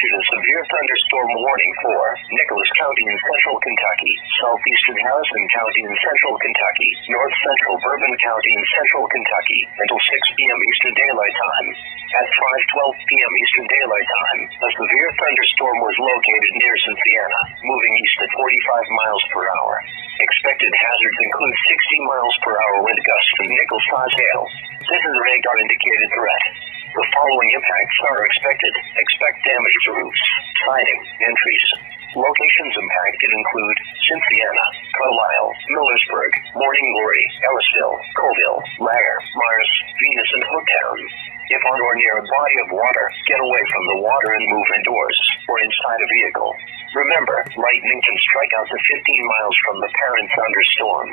issued a severe thunderstorm warning for Nicholas County in central Kentucky, southeastern Harrison County in central Kentucky, north central Bourbon County in central Kentucky, until 6 p.m. Eastern Daylight Time. At 5:12 p.m. Eastern Daylight Time, a severe thunderstorm was located near Cynthiana, moving east at 45 miles per hour. Expected hazards include 60 miles per hour wind gusts and nickel-size hail. This is a radar-indicated threat. The following impacts are expected. Expect damage to roofs, siding, and trees. Locations impacted include Cynthiana, Carlisle, Millersburg, Morning Glory, Ellisville, Colville, Latter, Mars, Venus, and Hooktown. If on or near a body of water, get away from the water and move indoors or inside a vehicle. Remember, lightning can strike out to 15 miles from the parent thunderstorm.